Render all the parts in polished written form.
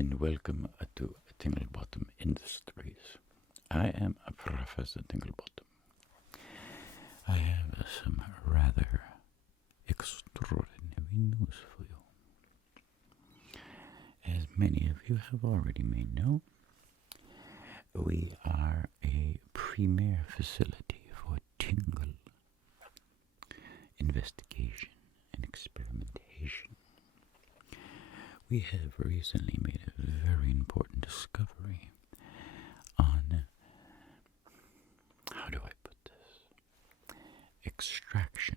and welcome to Tinglebottom Industries. I am Professor Tinglebottom. I have some rather extraordinary news for you. As many of you have already may know, we are a premier facility for tingle investigation and experimentation. We have recently made a very important discovery on, how do I put this, extraction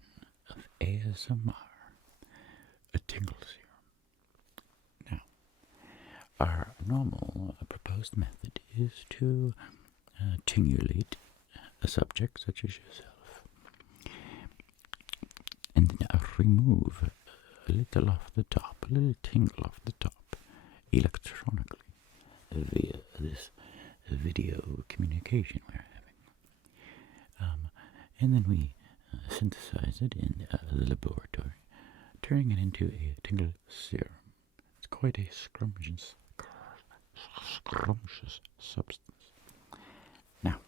of ASMR, a tingle serum. Now, our normal proposed method is to tingulate a subject such as yourself and then remove a little off the top, a little tingle off the top, electronically, via this video communication we're having. And then we synthesize it in the laboratory, turning it into a tingle serum. It's quite a scrumptious substance. Now,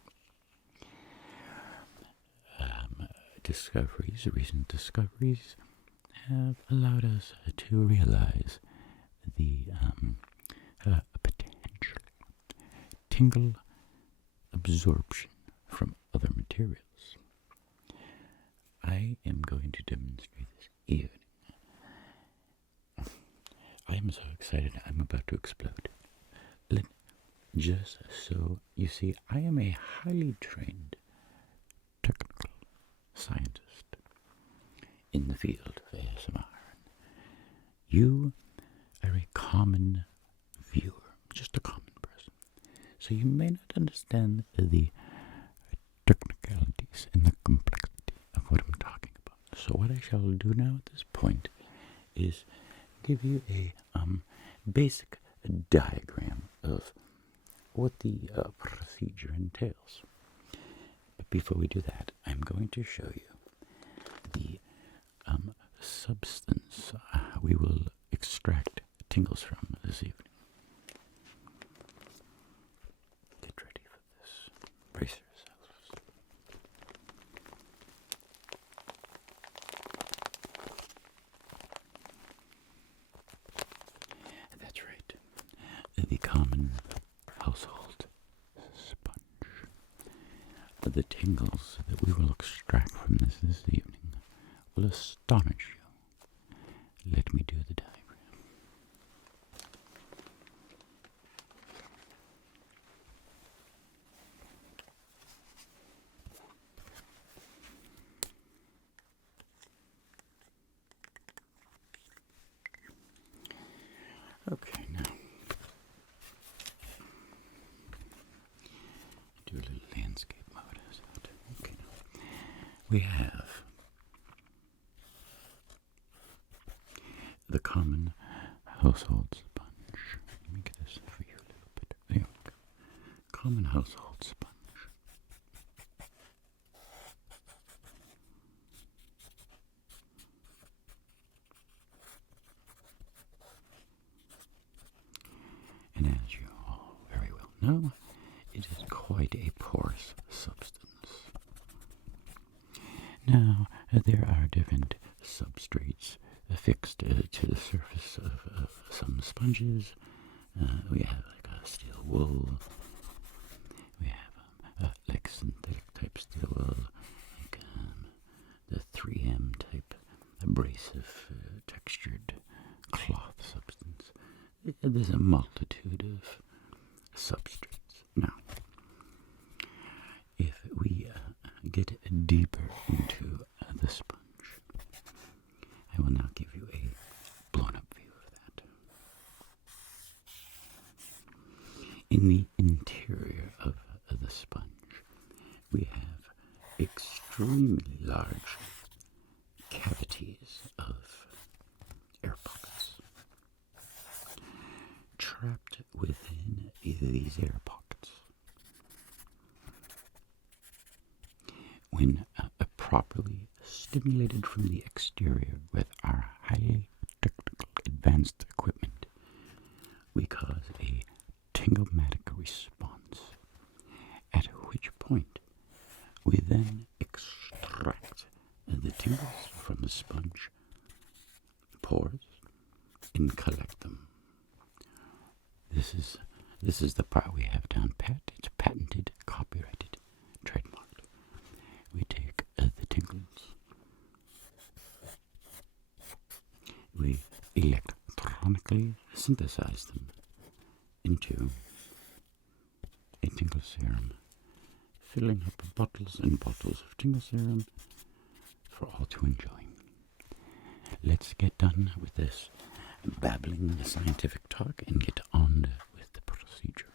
recent discoveries have allowed us to realize the potential tingle absorption from other materials. I am going to demonstrate this evening. I am so excited I'm about to explode. Just so you see, I am a highly trained technical scientist in the field of ASMR. You are a common viewer, just a common person. So you may not understand the technicalities and the complexity of what I'm talking about. So what I shall do now at this point is give you a basic diagram of what the procedure entails. But before we do that, I'm going to show you the substance we will extract tingles from this evening. Get ready for this. Brace yourselves. That's right. The common household sponge. The tingles that we will extract from this evening will astonish you. Let me do the diagram. Okay, now do a little landscape mode. Okay, now we have the common household sponge. Let me get this for you a little bit. There we go. Common household sponge. And as you all very well know, it is quite a porous substance. Now, there are different substrates affixed to the surface of some sponges. We have like a steel wool. We have like synthetic type steel wool, like the 3M type abrasive textured cloth substance. There's a multitude of substrates. Now, if we get deeper into the sponge, I will now give you a blown-up view of that. In the interior of the sponge, we have extremely large cavities of air pockets. Trapped within these air pockets, when properly stimulated from the exterior with our highly technical advanced equipment, we cause pores and collect them. This is the part we have down pat. It's patented, copyrighted, trademarked. We take the tingles. We electronically synthesize them into a tingle serum, filling up bottles and bottles of tingle serum for all to enjoy. Let's get done with this babbling scientific talk and get on with the procedure.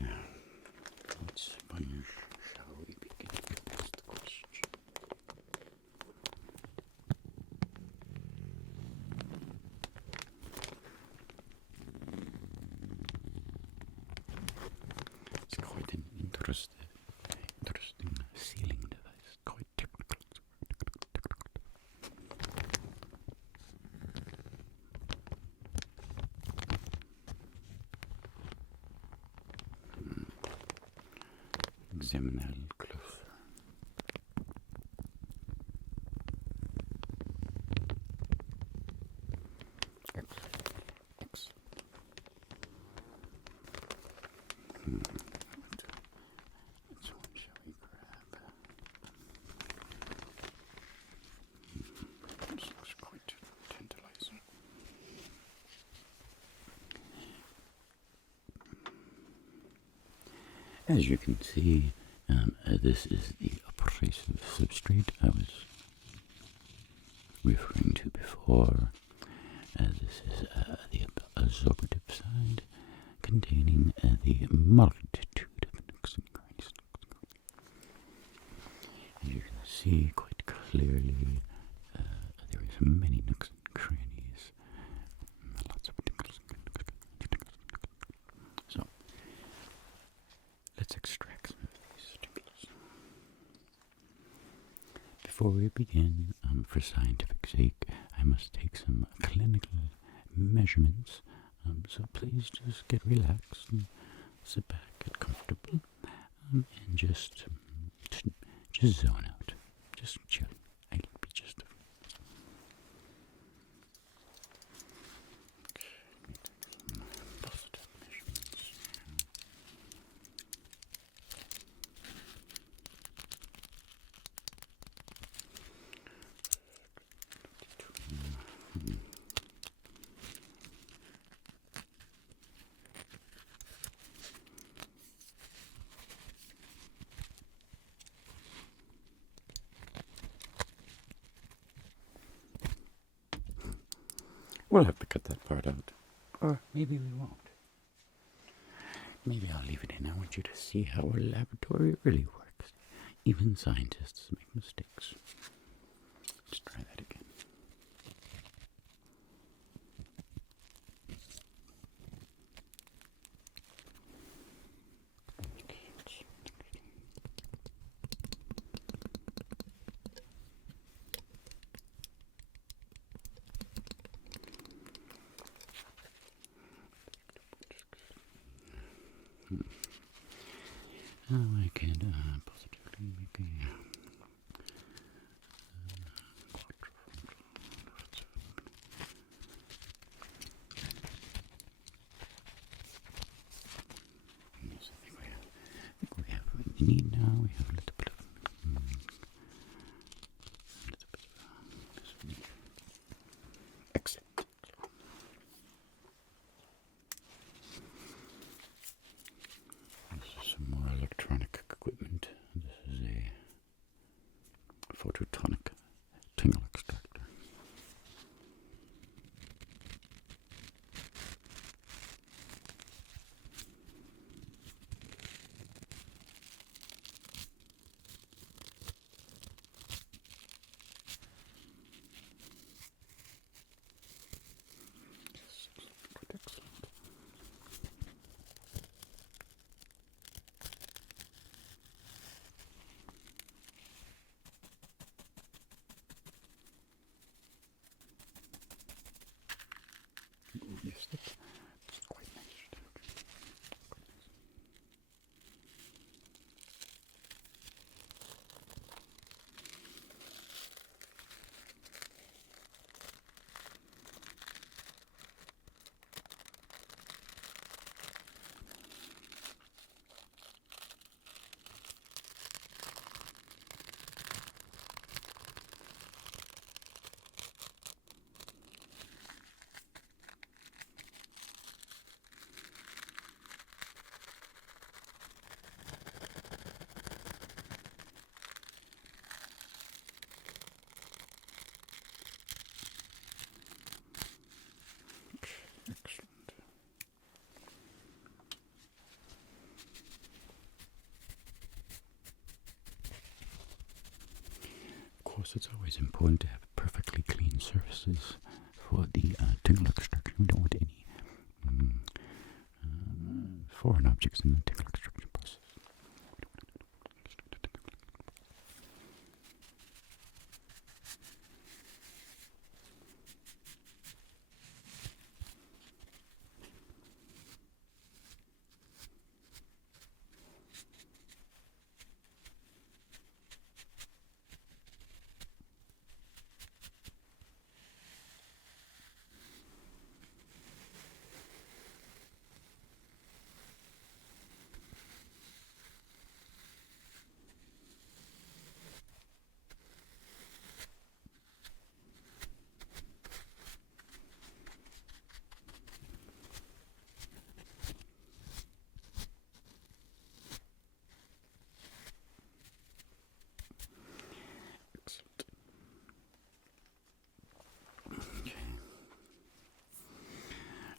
Now, what sponge shall we begin? That's the question. It's quite an interesting sealing device, quite technical. Examine that a little closer. Excellent. Which one shall we grab? This looks quite tantalizing. As you can see, this is the abrasive substrate I was referring to before. This is the absorptive side, containing the multitude of nooks and crannies. As you can see quite clearly, there is many nooks and crannies, lots of tingles. So, let's extract some of these tingles. Before we begin, for scientific sake, I must take some clinical measurements. So please just get relaxed and sit back, get comfortable, and just zone out. Just chill. I'll be just fine. Okay, let me take some positive measurements. We'll have to cut that part out. Or maybe we won't. Maybe I'll leave it in. I want you to see how a laboratory really works. Even scientists make mistakes. Let's try that again. I can positively make a yes, I think we have what we need now. We have a little bit of excellent. This is some more electronic equipment. This is a phototonic tingle extractor. Yes, quite excellent. course, it's always important to have perfectly clean surfaces for the tingle extraction. We don't want any foreign objects in the tingle extraction process.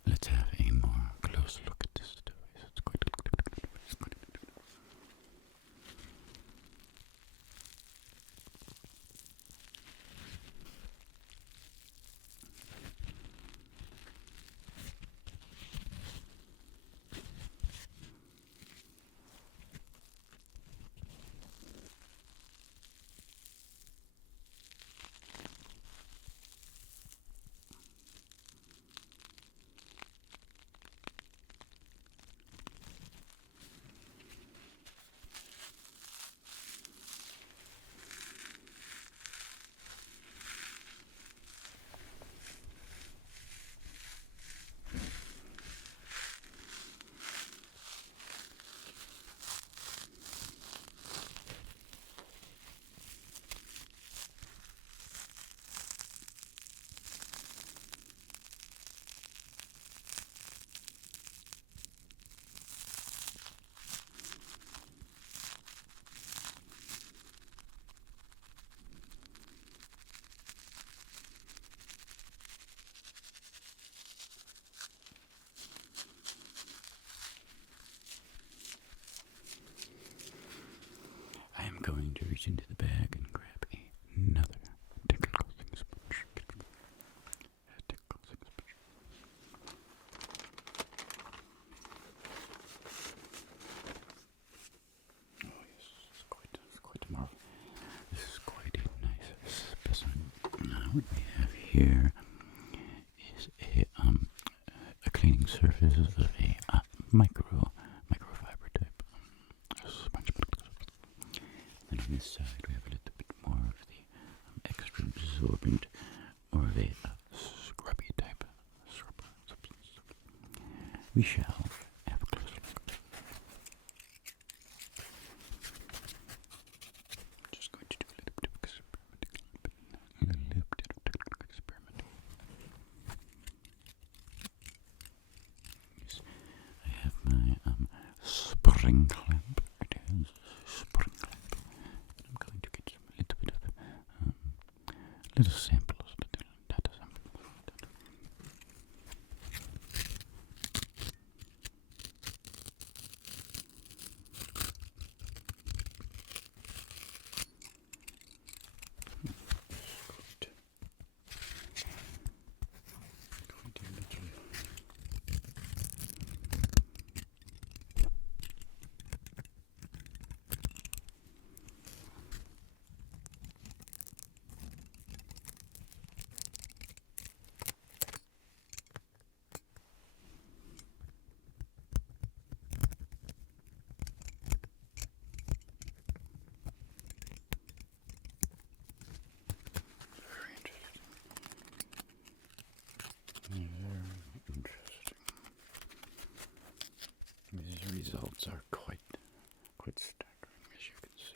Let's have a more close look at this device. It's quite I am going to reach into the bag and grab another tingle clothing sponge. Tingle clothing sponge. Oh yes, it's quite a marvel. This is quite a nice specimen. Now what we have here is a cleaning surface of a microfiber type sponge. And on this side we have a little bit more of the extra absorbent or of a scrubby type substance. We shall have a closer look. Just going to do a little bit of experiment. Yes, I have my spring clamp. It is spring clamp. I'm going to get a little bit of little samples, little data samples. These results are quite staggering, as you can see.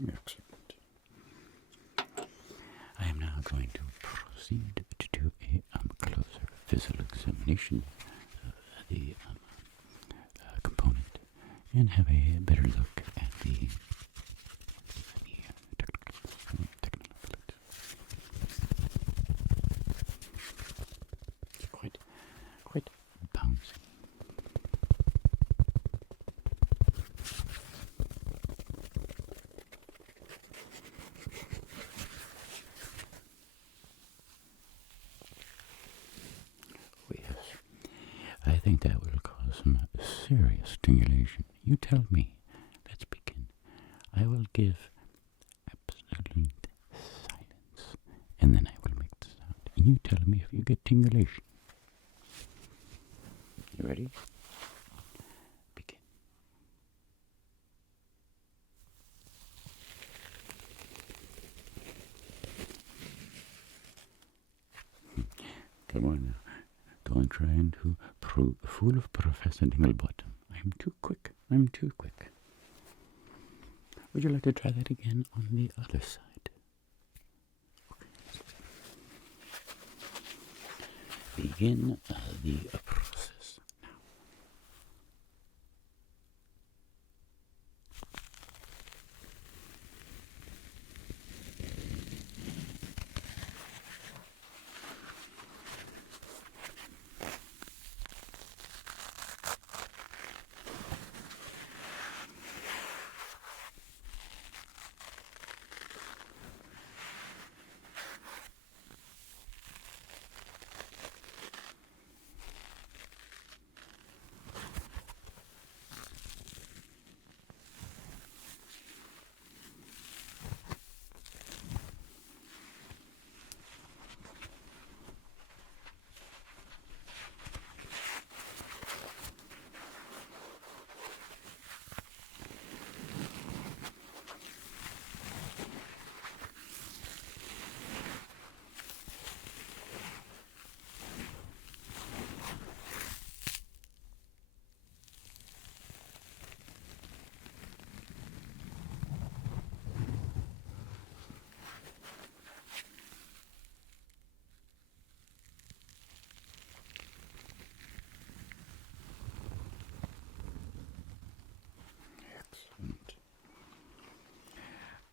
Excellent. I am now going to proceed to do a closer visual examination of the component and have a better look at the technical abilities. It's quite bouncy. I think that will cause some serious stimulation. You tell me. Let's begin. I will give absolute silence, and then I will make the sound. And you tell me if you get tingulation. You ready? Begin. Come on now. Don't try and fool of Professor Dinglebottom. I'm too quick. Would you like to try that again on the other side? Okay. Begin the process now.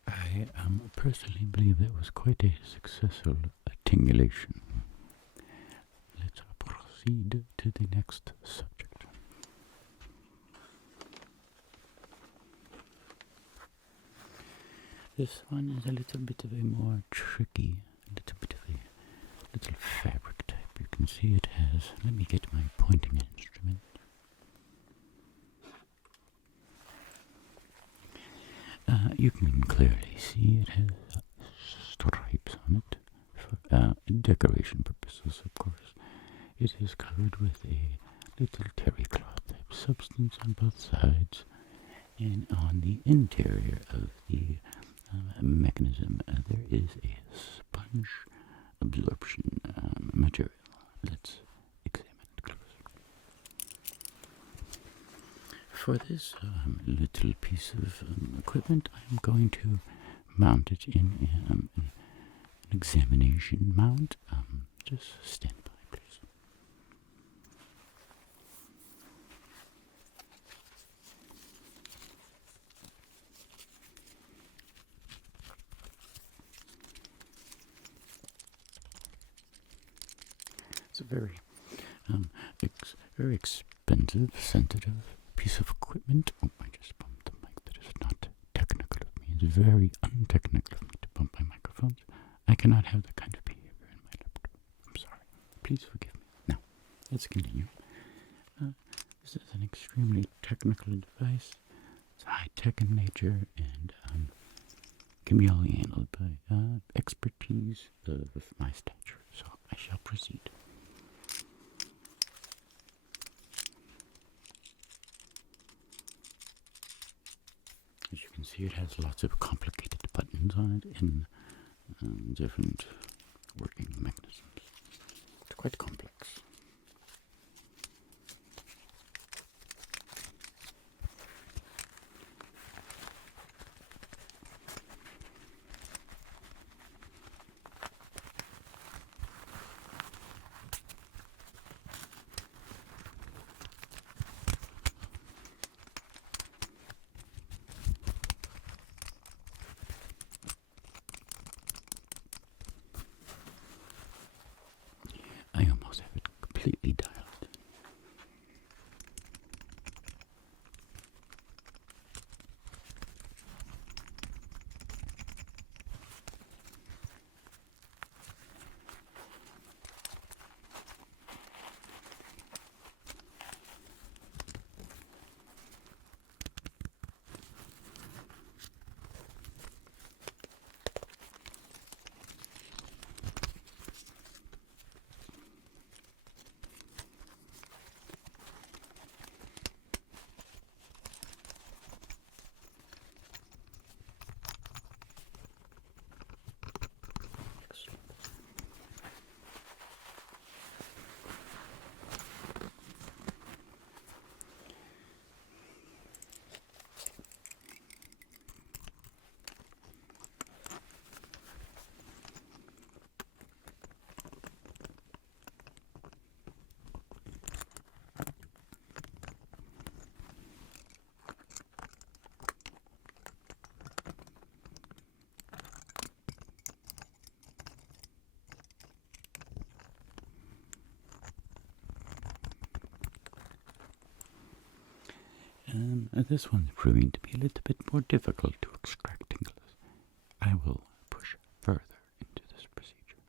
I personally believe that was quite a successful tingulation. Let's proceed to the next subject. This one is a little bit of a more tricky, little fabric type. You can see it has, let me get my pointing instrument. You can clearly see it has stripes on it for decoration purposes, of course. It is covered with a little terry cloth type substance on both sides, and on the interior of the mechanism there is a sponge absorption material. Let's examine it closer. For this little piece of equipment, I'm going to mount it in an examination mount. Just stand by, please. It's a very expensive, sensitive piece of equipment. Oh, I just bumped the mic. That is not technical of me. It's very untechnical of me to bump my microphones. I cannot have that kind of behavior in my laptop. I'm sorry. Please forgive me. Now, let's continue. This is an extremely technical device. It's high-tech in nature and can be only handled by expertise of my stature. So I shall proceed. As you can see, it has lots of complicated buttons on it in different working mechanisms. It's quite complex. I almost have it completely dialed. This one's proving to be a little bit more difficult to extract tingles. I will push further into this procedure.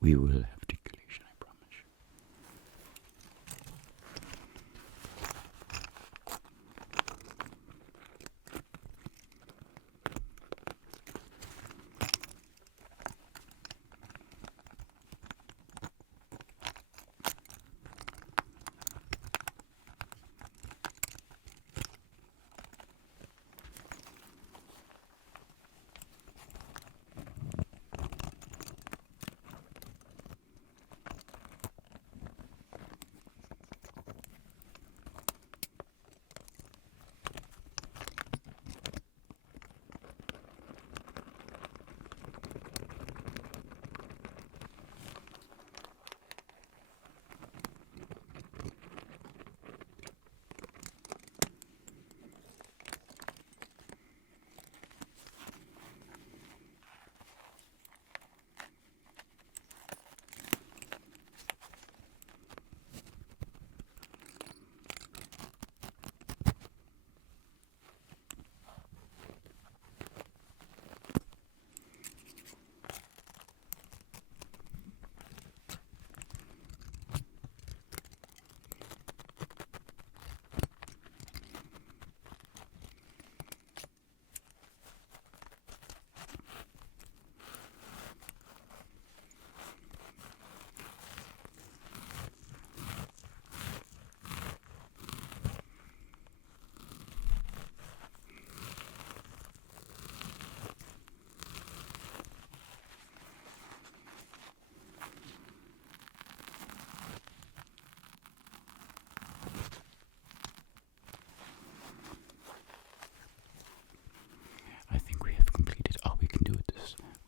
We will have tingulation, I promise you.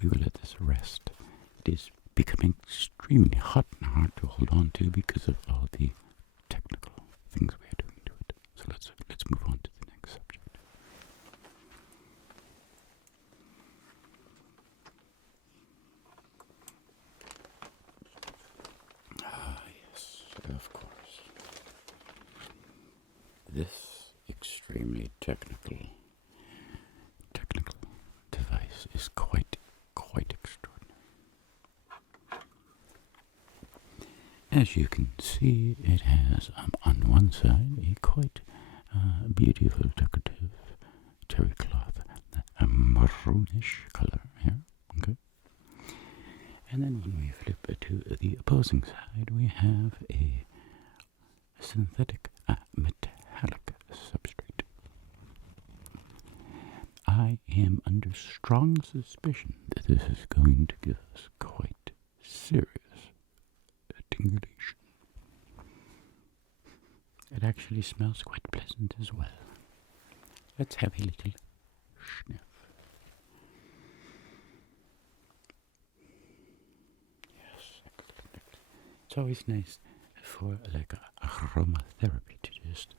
We will let this rest. It is becoming extremely hot and hard to hold on to because of all the technical things we are doing to it. So let's move on to the next subject. Ah, yes, of course. This extremely technical device is quite extraordinary. As you can see, it has on one side a quite beautiful decorative terry cloth, a maroonish color here. Okay. And then when we flip it to the opposing side, we have a synthetic metallic substrate. I am under strong suspicion that this is going to give us quite serious tingulation. It actually smells quite pleasant as well. Let's have a little sniff. Yes, excellent. It's always nice for like aromatherapy to just...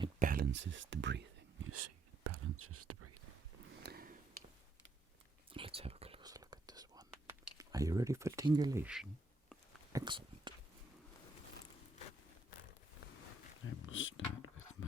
It balances the breathing, you see. It balances the breathing. Let's have a closer look at this one. Are you ready for tingulation? Excellent. I will start with my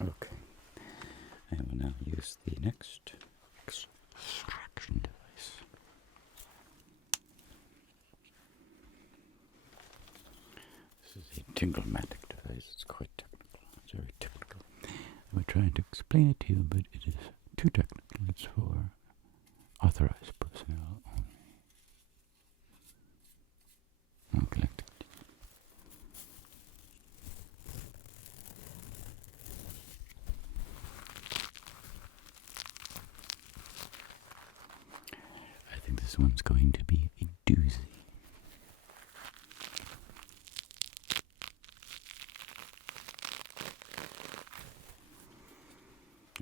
Okay. I will now use the next extraction device. This is a tinglematic device. It's quite technical. It's very technical. We're trying to explain it to you, but it is too technical. It's for authorized personnel only. Non-collected. I think this one's going to be a doozy.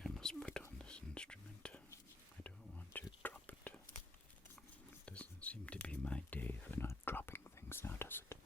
I must put on this instrument. I don't want to drop it. Doesn't seem to be my day for not dropping things now, does it?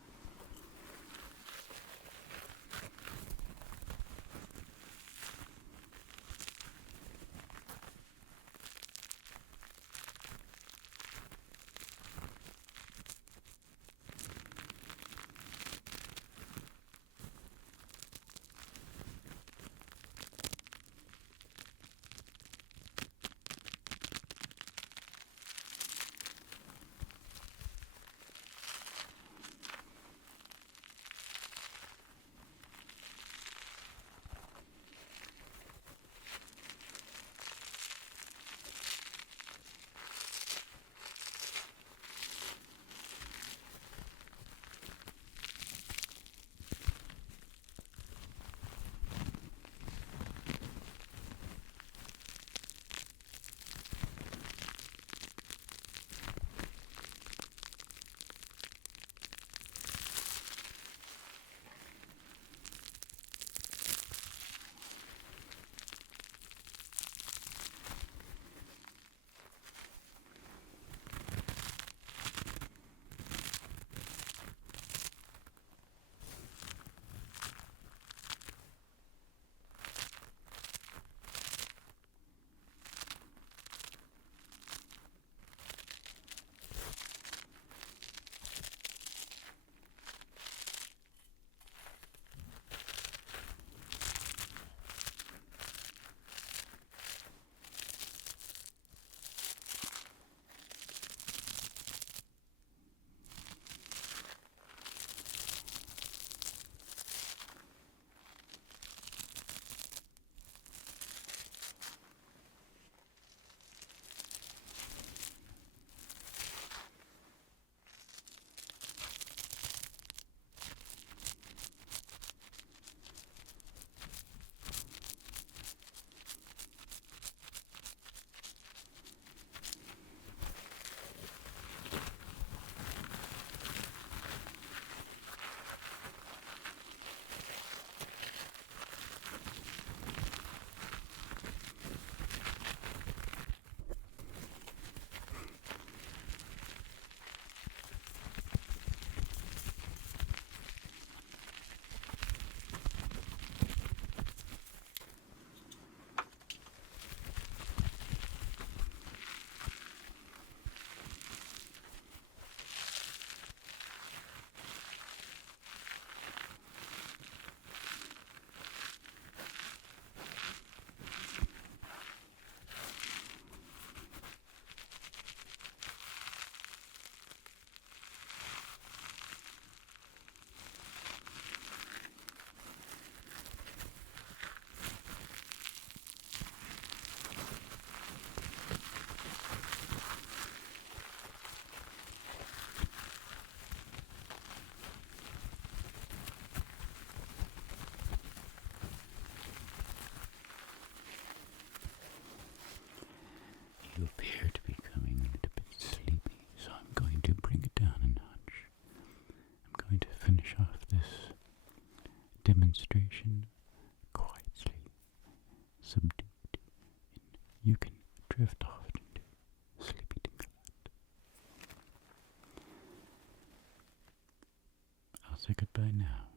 say goodbye now.